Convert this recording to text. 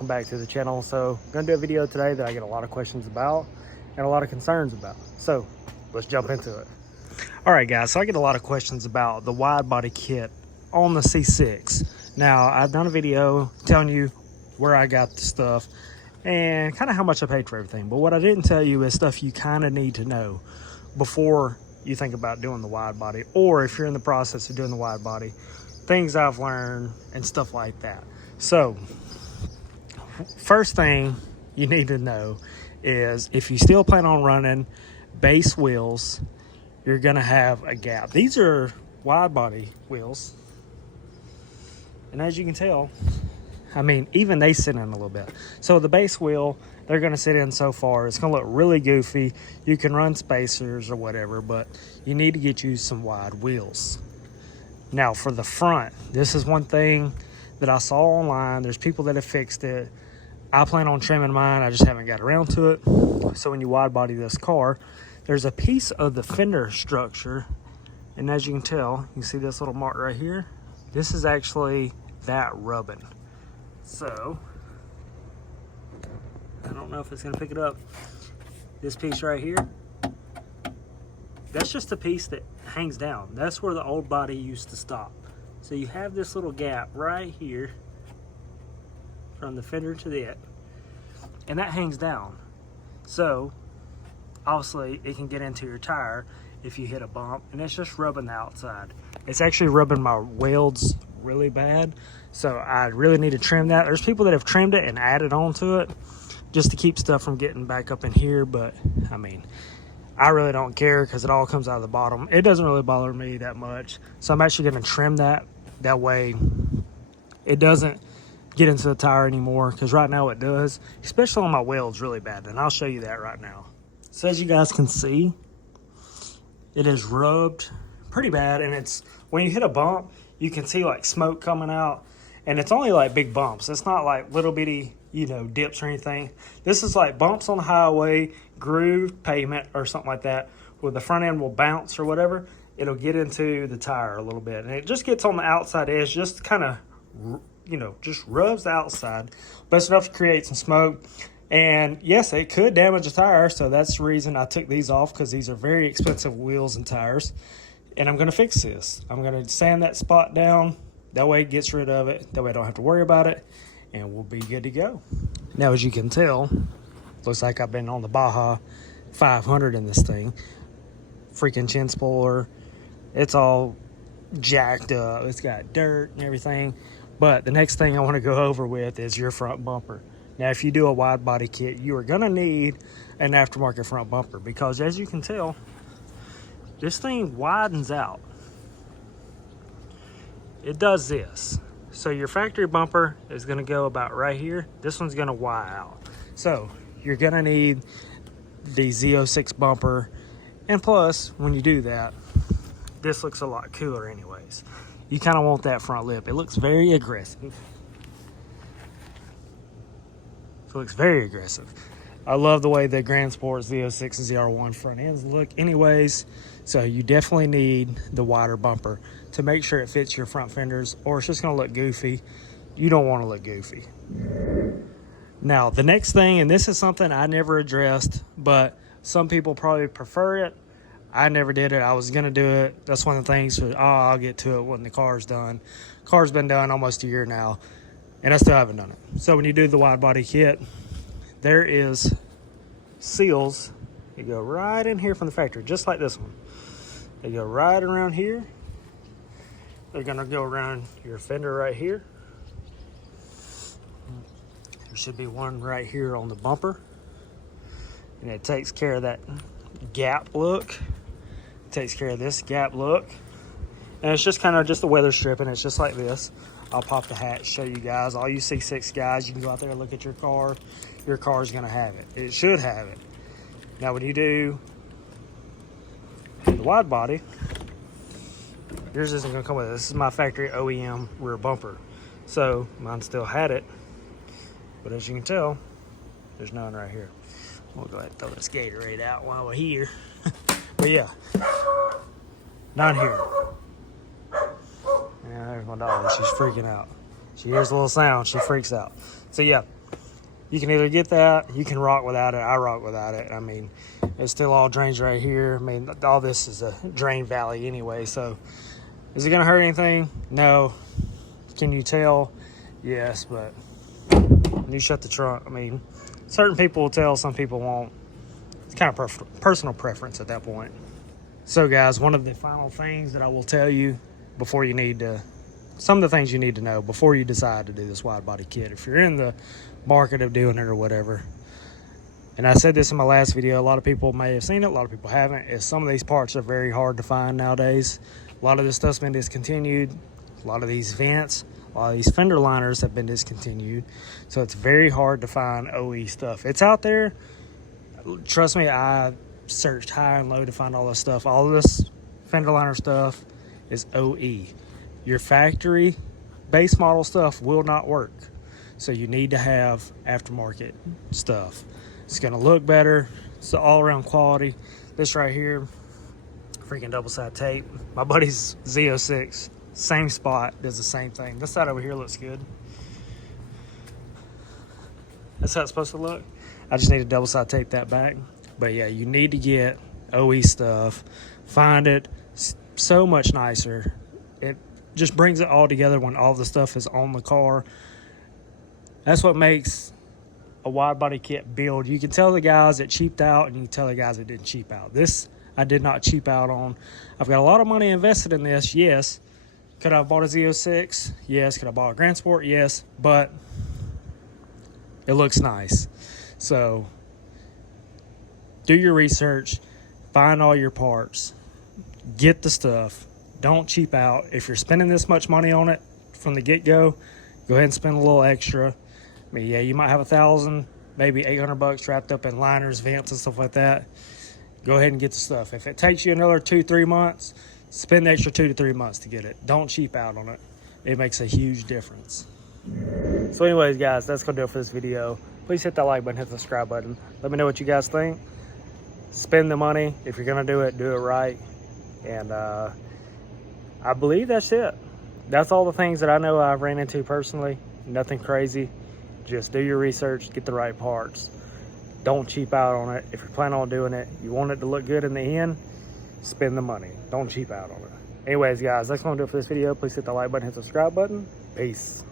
welcome back to the channel. So I'm gonna do a video today that I get a lot of questions about and a lot of concerns about. So let's jump into it. All right guys, so I get a lot of questions about the wide body kit on the C6. Now I've done a video telling you where I got the stuff and kind of how much I paid for everything. But what I didn't tell you is stuff you kind of need to know before you think about doing the wide body, or if you're in the process of doing the wide body, things I've learned and stuff like that. So first thing you need to know is if you still plan on running base wheels, you're gonna have a gap. These are wide body wheels, and as you can tell, I mean, even they sit in a little bit. So the base wheel, they're gonna sit in so far. It's gonna look really goofy. You can run spacers or whatever, but you need to get you some wide wheels. Now for the front, this is one thing that I saw online. There's people that have fixed it. I plan on trimming mine. I just haven't got around to it. So when you wide body this car, there's a piece of the fender structure. And as you can tell, you see this little mark right here? This is actually that rubbing. So, I don't know if it's gonna pick it up. This piece right here, that's just a piece that hangs down. That's where the old body used to stop. So you have this little gap right here from the fender to the end, and that hangs down. So, obviously, it can get into your tire if you hit a bump, and it's just rubbing the outside. It's actually rubbing my welds really bad, so I really need to trim that. There's people that have trimmed it and added on to it just to keep stuff from getting back up in here, but I mean, I really don't care because it all comes out of the bottom. It doesn't really bother me that much, so I'm actually going to trim that way it doesn't get into the tire anymore, because right now it does, especially on my welds really bad, and I'll show you that right now. So as you guys can see, it is rubbed pretty bad, and it's when you hit a bump, you can see like smoke coming out, and it's only like big bumps. It's not like little bitty, you know, dips or anything. This is like bumps on the highway, grooved pavement or something like that, where the front end will bounce or whatever. It'll get into the tire a little bit, and it just gets on the outside edge, just kind of, you know, just rubs the outside, but it's enough to create some smoke. And yes, it could damage a tire, so that's the reason I took these off, because these are very expensive wheels and tires. And I'm going to fix this. I'm going to sand that spot down. That way it gets rid of it. That way I don't have to worry about it, and we'll be good to go. Now, as you can tell, looks like I've been on the Baja 500 in this thing. Freaking chin spoiler. It's all jacked up. It's got dirt and everything. But the next thing I want to go over with is your front bumper. Now, if you do a wide body kit, you are going to need an aftermarket front bumper, because as you can tell, this thing widens out. It does this. So your factory bumper is going to go about right here. This one's going to wide out. So you're going to need the Z06 bumper. And plus, when you do that, this looks a lot cooler anyways. You kind of want that front lip. It looks very aggressive. So it looks very aggressive. I love the way the Grand Sport Z06 and ZR1 front ends look anyways. So you definitely need the wider bumper to make sure it fits your front fenders, or it's just going to look goofy. You don't want to look goofy. Now, the next thing, and this is something I never addressed, but some people probably prefer it. I never did it. I was going to do it. That's one of the things, I'll get to it when the car's done. Car's been done almost a year now, and I still haven't done it. So when you do the wide body kit, there is seals. You go right in here from the factory, just like this one. They go right around here. They're gonna go around your fender right here. There should be one right here on the bumper. And it takes care of that gap look. It takes care of this gap look. And it's just kind of just a weather stripping. It's just like this. I'll pop the hat, show you guys. All you C6 guys, you can go out there and look at your car. Your car's gonna have it. It should have it. Now when you do the wide body, yours isn't gonna come with it. This is my factory OEM rear bumper. So mine still had it, but as you can tell, there's none right here. We'll go ahead and throw this Gatorade out while we're here. But yeah, none here. Yeah, there's my dog. She's freaking out. She hears a little sound, she freaks out. So yeah, You can either get that, you can rock without it. I rock without it. I mean, it still all drains right here. I mean, all this is a drain valley anyway, so is it gonna hurt anything? No. Can you tell? Yes, but when you shut the trunk, I mean, certain people will tell, some people won't. It's kind of personal preference at that point. So guys, one of the final things that I will tell you before you need to, some of the things you need to know before you decide to do this wide body kit, if you're in the market of doing it or whatever. And I said this in my last video, a lot of people may have seen it, a lot of people haven't, is some of these parts are very hard to find nowadays. A lot of this stuff's been discontinued. A lot of these vents, a lot of these fender liners have been discontinued. So it's very hard to find OE stuff. It's out there. Trust me, I searched high and low to find all this stuff. All of this fender liner stuff is OE. Your factory base model stuff will not work. So you need to have aftermarket stuff. It's gonna look better. It's all around quality. This right here, freaking double side tape. My buddy's Z06, same spot, does the same thing. This side over here looks good. That's how it's supposed to look. I just need to double side tape that back. But yeah, you need to get OE stuff. Find it. It's so much nicer. It just brings it all together when all the stuff is on the car. That's what makes a wide body kit build. You can tell the guys that cheaped out and you can tell the guys that didn't cheap out. This I did not cheap out on. I've got a lot of money invested in this, yes. Could I have bought a Z06? Yes. Could I have bought a Grand Sport? Yes. But it looks nice. So do your research, find all your parts, get the stuff. Don't cheap out. If you're spending this much money on it from the get-go, go ahead and spend a little extra. I mean, yeah, you might have $1,000, maybe $800 wrapped up in liners, vents, and stuff like that. Go ahead and get the stuff. If it takes you another 2-3 months, spend the extra 2 to 3 months to get it. Don't cheap out on it. It makes a huge difference. So anyways, guys, that's going to do it for this video. Please hit that like button, hit the subscribe button. Let me know what you guys think. Spend the money. If you're going to do it right. And I believe that's it. That's all the things that I know I've ran into personally. Nothing crazy. Just do your research, get the right parts. Don't cheap out on it. If you're planning on doing it, you want it to look good in the end, spend the money. Don't cheap out on it. Anyways, guys, that's going to do it for this video. Please hit the like button, hit the subscribe button. Peace.